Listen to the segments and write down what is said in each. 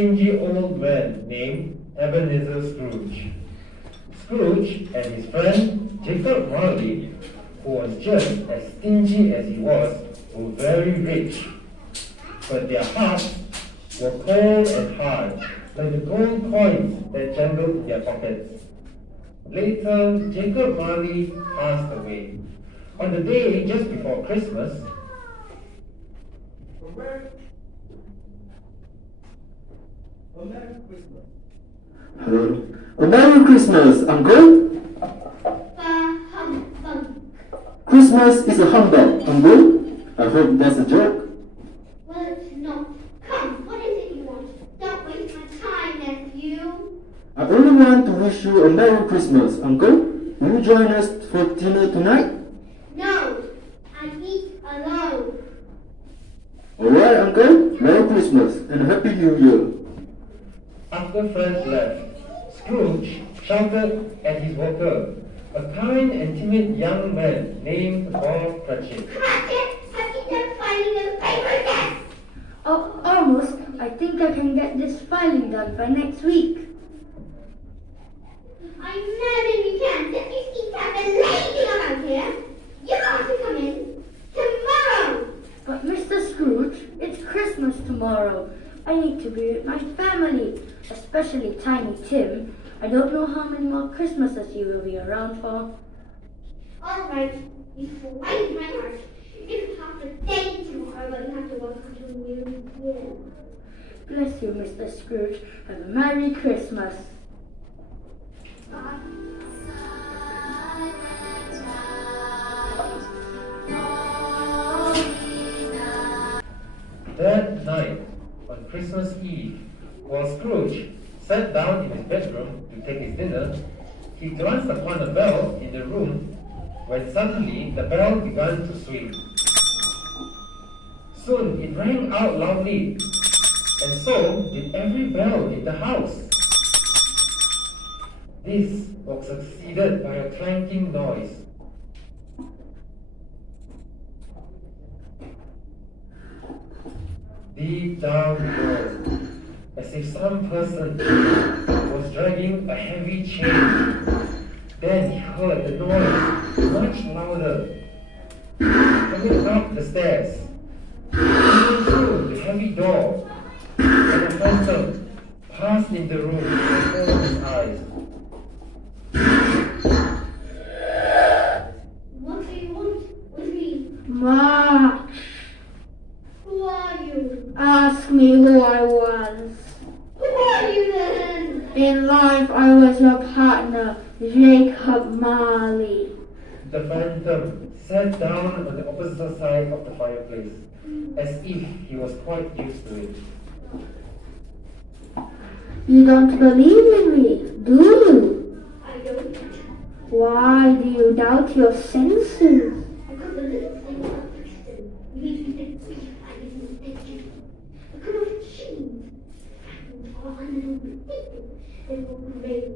stingy old man named Ebenezer Scrooge. Scrooge and his friend Jacob Marley, who was just as stingy as he was, were very rich. But their hearts were cold and hard, like the gold coins that jangled in their pockets. Later, Jacob Marley passed away. On the day just before Christmas, Hello. A Merry Christmas, Uncle. Christmas is a humbug, Uncle. I hope that's a joke. Well, it's not. Come, what is it you want? Don't waste my time, nephew. I only want to wish you a Merry Christmas, Uncle. Will you join us for dinner tonight? No, I eat alone. Alright, Uncle. Merry Christmas and Happy New Year. after Fred left, Scrooge shouted at his worker, a kind and timid young man named Bob Cratchit. Cratchit, have you done filing the paper yet? Oh, almost. I think I can get this filing done by next week. I imagine you can. This seems to have been lazy around here. You have to come in tomorrow. But Mr. Scrooge, it's Christmas tomorrow. I need to be with my family, especially Tiny Tim. I don't know how many more Christmases you will be around for. All right, you frightened my heart. You have to day tomorrow, but you have to work until New Year. Bless you, Mr. Scrooge. Have a Merry Christmas. That night, on Christmas Eve, while Scrooge sat down in his bedroom to take his dinner, he glanced upon a bell in the room when suddenly the bell began to swing. Soon it rang out loudly, and so did every bell in the house. This was succeeded by a clanking noise. Deep down below, as if some person was dragging a heavy chain. Then he heard the noise much louder, coming up the stairs, coming through the heavy door, and a phantom passed in the room before his eyes. What do you want with me? March. Who are you? Ask me who I was. Who are you then? In life, I was your partner, Jacob Marley. The phantom sat down on the opposite side of the fireplace, as if he was quite used to it. You don't believe in me, do you? I don't. Why do you doubt your senses? Because the little thing about Brixton leaves me to be fighting with pictures. The kind of machines frightened all unknown people that will create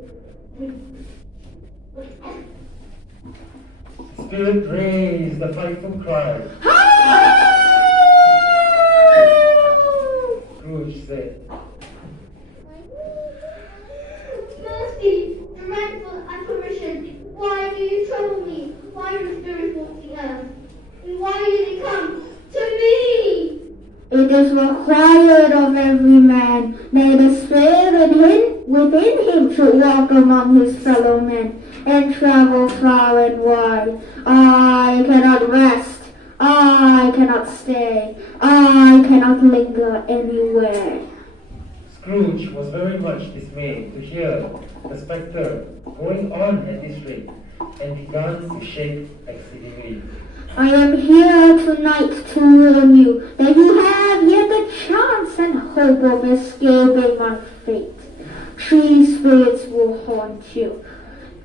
whatever. Spirit raised a frightful cry. Scrooge said, Mercy, dreadful apparition, why do you trouble me? Why do spirits walk the earth? And why do they come to me? It is required of every man that the spirit within him should walk among his fellow men and travel far and wide. I cannot rest. I cannot stay. I cannot linger anywhere. Scrooge was very much dismayed to hear the spectre going on at this rate, and began to shake exceedingly. I am here tonight to warn you that you have yet a chance and hope of escaping my fate. 3 spirits will haunt you.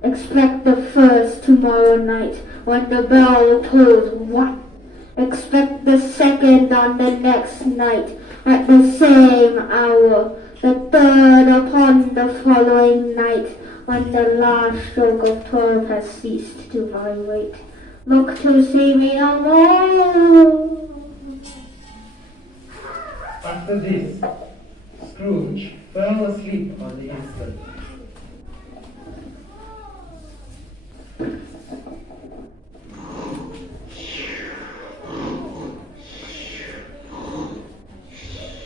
Expect the first tomorrow night when the bell tolls 1. Expect the second on the next night at the same hour. The third upon the following night when the last stroke of 12 has ceased to vibrate. Look to see me no more. After this, Scrooge fell asleep on the instant.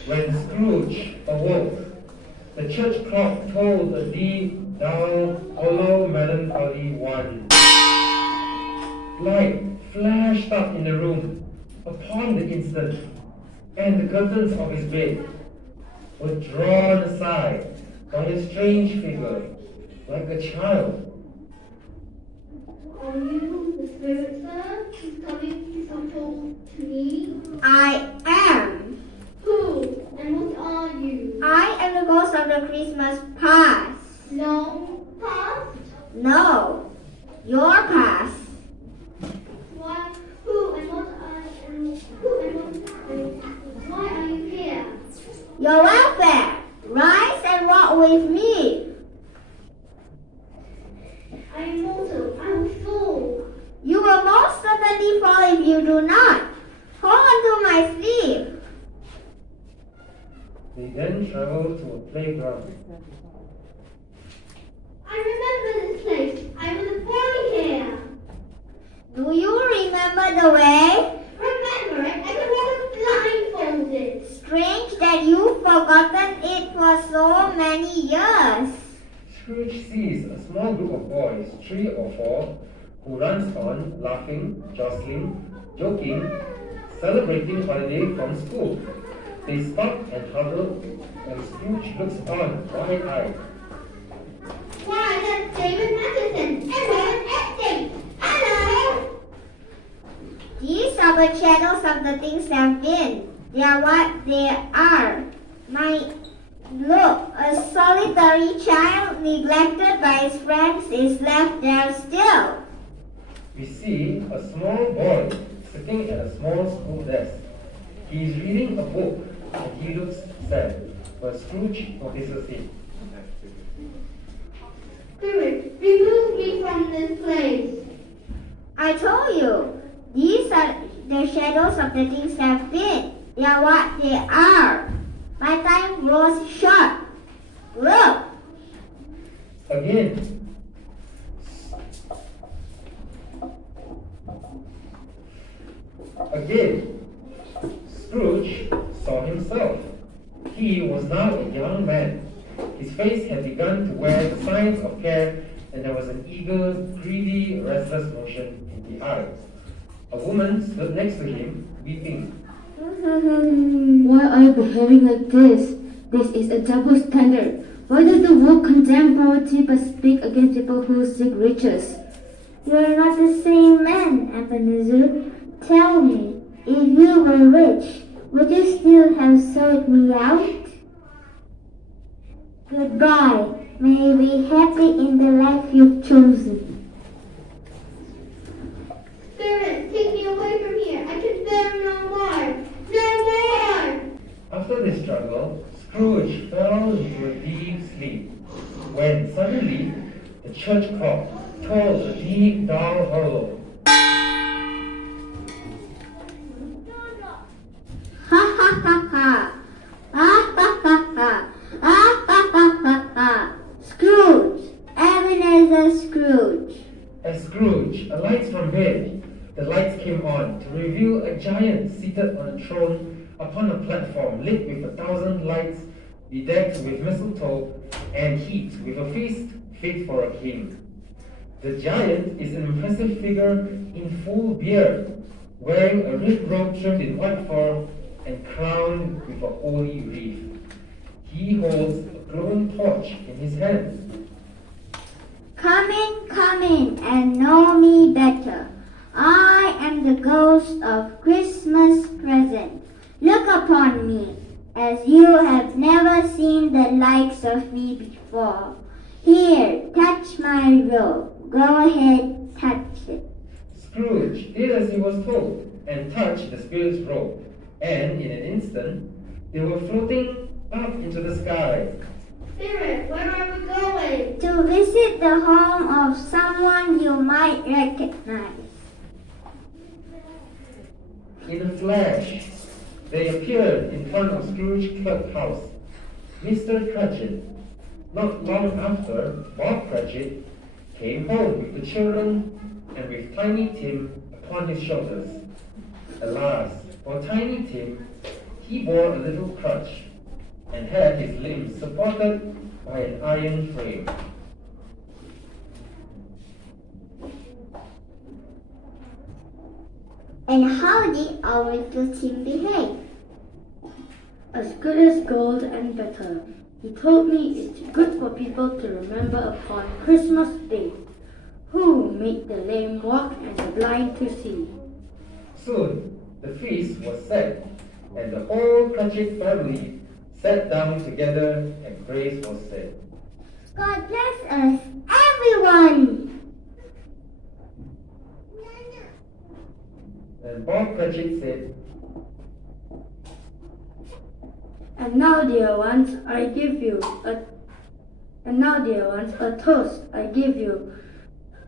When Scrooge awoke, the church clock tolled a deep, dull, hollow, melancholy one. Light flashed up in the room upon the instant, and the curtains of his bed were drawn aside by a strange figure, like a child. Are you the spirit, sir, who's coming to talk to me? I am. Who and what are you? I am the ghost of the Christmas past. Long past? No, your past. Why? Who and what are you? Why are you here? Your welfare. Rise and walk with me. I am mortal. I will fall. You will most certainly fall if you do not. Hold on to my sleeve. They then traveled to a playground. I remember this place. I was a boy here. Do you remember the way? Remember it? I could walk blindfolded. Strange that you've forgotten it for so many years. Scrooge sees a small group of boys, 3 or 4, who runs on, laughing, jostling, joking, celebrating holiday from school. They stop and huddle, and Scrooge looks on, wide-eyed. Why, that's David Matheson and Robert Epstein. Hello! These are the shadows of the things that have been. They are what they are. Look, a solitary child neglected by his friends is left there still. We see a small boy sitting at a small school desk. He is reading a book and he looks sad, but Scrooge notices him. Spirit, remove me from this place. I told you, these are the shadows of the things that have been. They are what they are. My time grows short. Look. Again. Scrooge saw himself. He was now a young man. His face had begun to wear the signs of care, and there was an eager, greedy, restless motion in the eyes. A woman stood next to him, weeping. Why are you behaving like this? This is a double standard. Why does the world condemn poverty but speak against people who seek riches? You are not the same man, Ebenezer. Tell me, if you were rich, would you still have sold me out? Goodbye. May you be happy in the life you've chosen. Spirit, take me away from here. I can bear no more. No more! After this struggle, Scrooge fell into a deep sleep, when suddenly the church clock tolled a deep, dull hollow. Ha ha ha ha! Ha ha ha ha! Ha ha ha ha ha! Scrooge! Ebenezer Scrooge! As Scrooge alights from bed, the lights came on to reveal a giant seated on a throne upon a platform lit with 1,000 lights, bedecked with mistletoe, and heaped with a feast fit for a king. The giant is an impressive figure in full beard, wearing a red robe trimmed in white fur and crowned with a holy wreath. He holds a glowing torch in his hand. Come in and know me better. I am the ghost of Christmas present. Look upon me, as you have never seen the likes of me before. Here, touch my robe. Go ahead, touch it. Scrooge did as he was told and touched the spirit's robe, and in an instant they were floating up into the sky. Spirit, where are we going? To visit the home of someone you might recognize. In a flash, they appeared in front of Scrooge's clerk house. Mr. Cratchit. Not long after, Bob Cratchit came home with the children and with Tiny Tim upon his shoulders. Alas, for Tiny Tim, he bore a little crutch and had his limbs supported by an iron frame. And how did our little Tim behave? As good as gold and better. He told me it's good for people to remember upon Christmas Day, who made the lame walk and the blind to see. Soon, the feast was set, and the whole Cratchit family sat down together and praise was said. God bless us, everyone! And Bob Cratchit said, And now, dear ones, a toast I give you,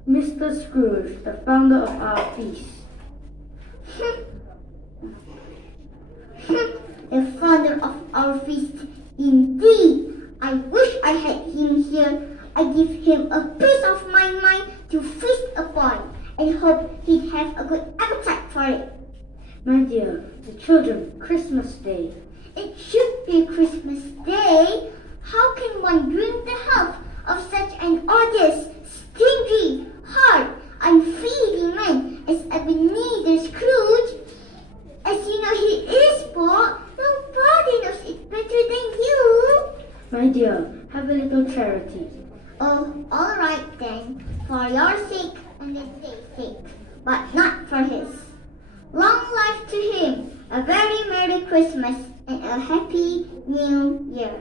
Mr. Scrooge, the founder of our feast. The founder of our feast, indeed! I wish I had him here. I give him a piece of my mind to feast upon, and hope he'd have a good appetite for it. My dear, the children, Christmas Day. It should be Christmas Day. How can one drink the health of such an odious, stingy, hard, unfeeling man as Ebenezer Scrooge? As you know he is poor, nobody knows it better than you. My dear, have a little charity. Oh, all right then, for your sake and the day's sake, but not for his. Long life to him, a very Merry Christmas and a Happy New Year.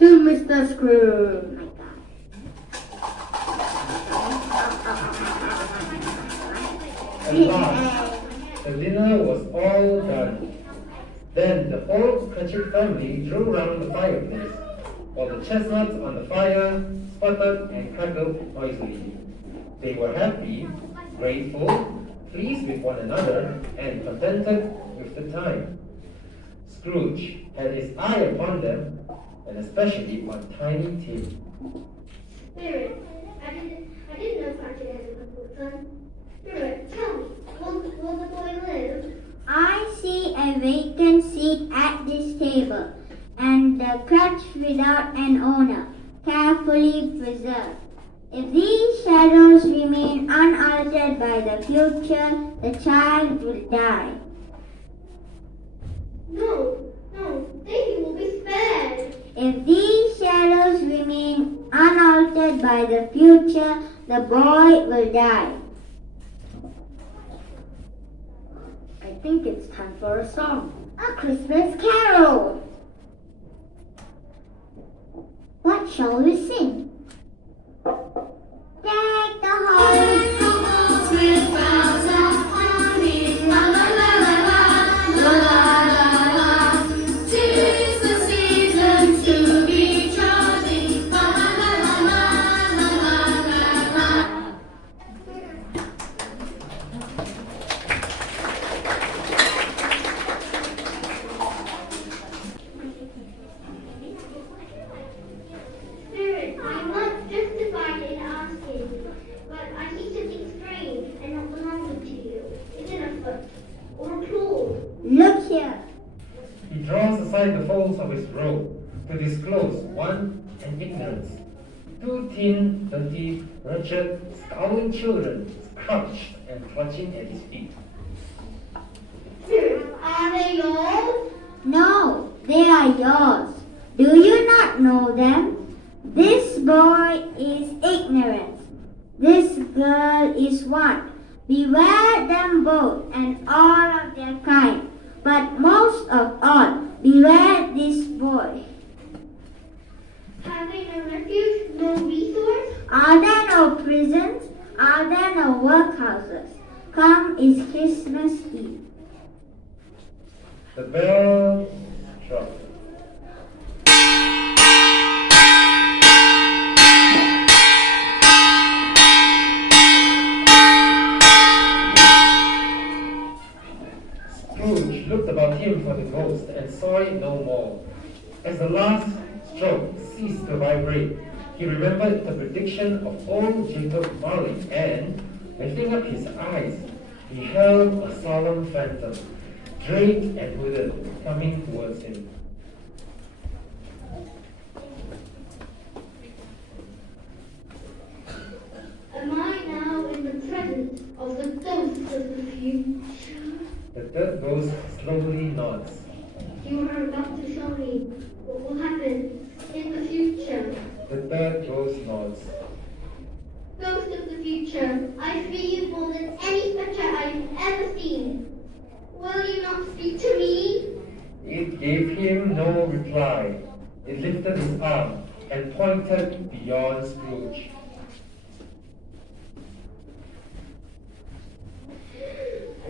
To Mr. Scrooge. Oh my God. At last, the dinner was all done. Then the whole Cratchit family drew round the fireplace, while the chestnuts on the fire sputtered and crackled noisily. They were happy, grateful, pleased with one another, and contented with the time. Scrooge had his eye upon them, and especially on Tiny Tim. Spirit, I didn't know Cratchit had a little son. Spirit, tell me, will the boy live? I see a vacant seat at this table, and the crutch without an owner, carefully preserved. If these shadows remain unaltered by the future, the child will die. No, then he will be spared. If these shadows remain unaltered by the future, the boy will die. I think it's time for a song. A Christmas carol. What shall we sing? Deck the halls with boughs of holly, la la la la la, la la la la. 'Tis the season to be jolly, la la la la la la la la. Spirit, I'm not justified in asking, but I see something strange and not belonging to you. Is it a foot or a claw? Look here. He draws aside the folds of his robe to disclose want and ignorance. Two thin, dirty, wretched, scowling children crouched and clutching at his feet. Spirit, are they yours? No, they are yours. Do you not know them? This boy is ignorant. This girl is one. Beware them both and all of their kind. But most of all, beware this boy. Have they no refuge, no resource? Are there no prisons? Are there no workhouses? Come is Christmas Eve. The bell struck. Scrooge looked about him for the ghost and saw it no more. As the last stroke ceased to vibrate, he remembered the prediction of old Jacob Marley and, lifting up his eyes, he beheld a solemn phantom, draped and hooded, coming towards him. Am I now in the presence of the ghosts of the future? The third ghost slowly nods. You are about to show me what will happen in the future. The third ghost nods. Ghost of the future, I fear you more than any spectre I've ever seen. Will you not speak to me? It gave him no reply. It lifted his arm and pointed beyond Scrooge.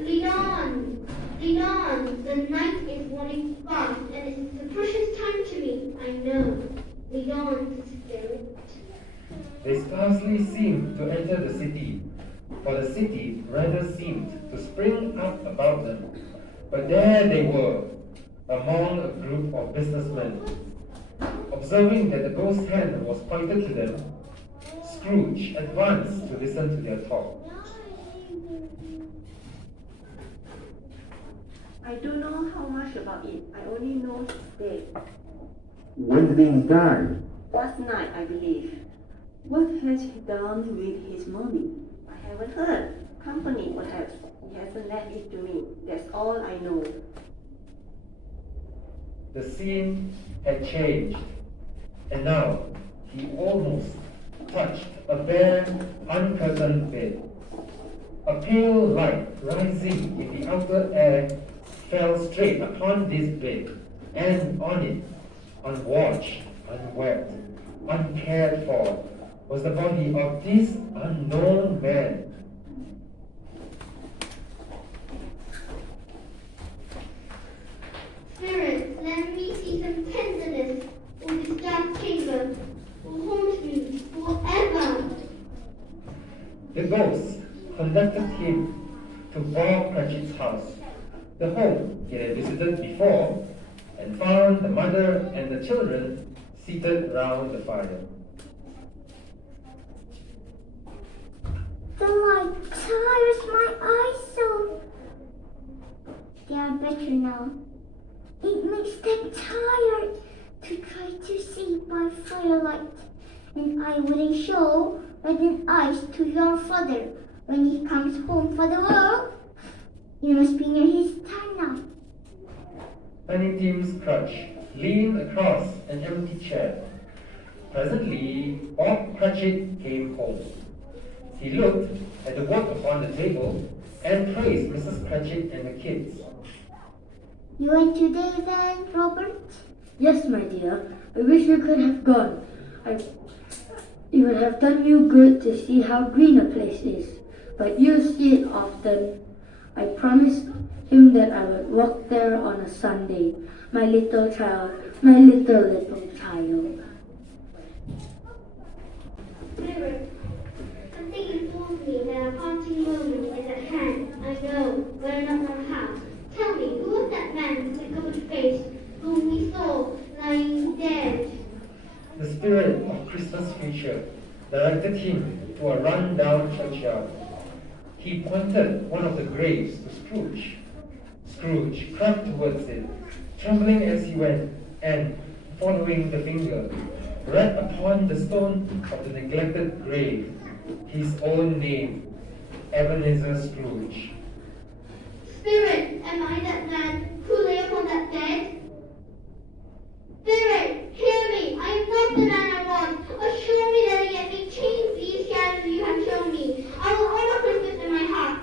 Lean on, the night is waning fast and it's a precious time to me, I know. Lean on, spirit. They scarcely seemed to enter the city, for the city rather seemed to spring up about them. But there they were, among a group of businessmen. Observing that the ghost's hand was pointed to them, Scrooge advanced to listen to their talk. I don't know how much about it. I only know he's dead. When did he die? Last night, I believe. What has he done with his money? I haven't heard. Company, perhaps. He hasn't left it to me. That's all I know. The scene had changed, and now he almost touched a bare, uncurtained bed. A pale light rising in the outer air fell straight upon this bed, and on it, unwashed, unwept, uncared for, was the body of this unknown man. Spirit, let me see some tenderness, or this dark chamber will haunt me forever. The ghost conducted him to Bob Cratchit's house, the home he had visited before, and found the mother and the children seated round the fire. The light tires my eyes so. They are better now. It makes them tired to try to see by firelight. And I wouldn't show red eyes to your father when he comes home for the work. You must be near his time now. Tiny Tim's crutch leaned across an empty chair. Presently, Bob Cratchit came home. He looked at the work upon the table and praised Mrs. Cratchit and the kids. You went today then, Robert? Yes, my dear. I wish you could have gone. It would have done you good to see how green a place is. But you see it often. I promised him that I would walk there on a Sunday. My little child, my little child. Spirit, something informs me that our parting moment is at hand. I know, but I don't know how. Tell me, who was that man with the covered face whom we saw lying dead? The spirit of Christmas future directed him to a run-down churchyard. He pointed one of the graves to Scrooge. Scrooge crept towards it, trembling as he went, and, following the finger, read upon the stone of the neglected grave his own name, Ebenezer Scrooge. Spirit, am I that man who lay upon that bed? Spirit, hear me. I am not the man I was. Assure me that I yet may change these shadows you have shown me. I will honor Christmas in my heart.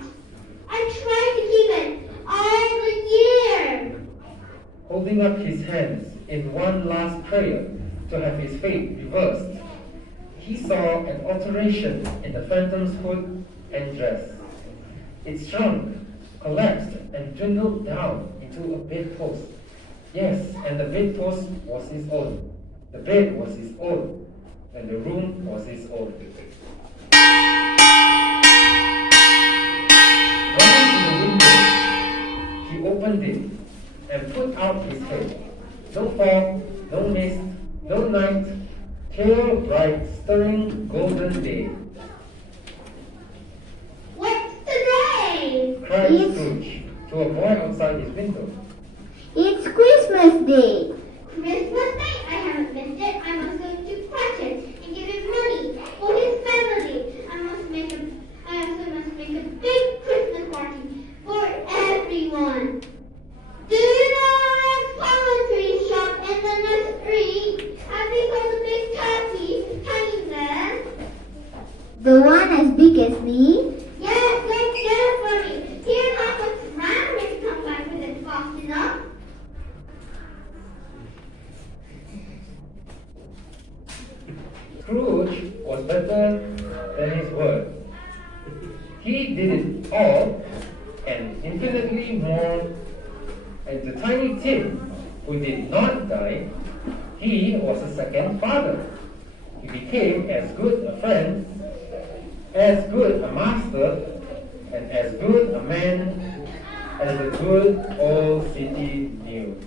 I tried to keep it all the year. Holding up his hands in one last prayer to have his fate reversed, he saw an alteration in the phantom's hood and dress. It shrunk, collapsed, and dwindled down into a bedpost. Yes, and the bedpost was his own. The bed was his own, and the room was his own. Running to the window, he opened it and put out his head. No fog, no mist, No night, clear, bright, stirring, golden day, What's today? cried It's- Scrooge to a boy outside his window. It's Christmas Day. Christmas Day. I haven't missed it. I must go to Cratchit and give him money for his family. I also must make a big Christmas party for everyone. Do you know our poetry shop in the next street? Have you got a big tiny man? The one as big as me? Yes, let's get it for me. Here's how much round if you come back with it fast enough. Scrooge was better than his word. He did it all and infinitely more. And to Tiny Tim, who did not die, he was a second father. He became as good a friend, as good a master, and as good a man as the good old city knew.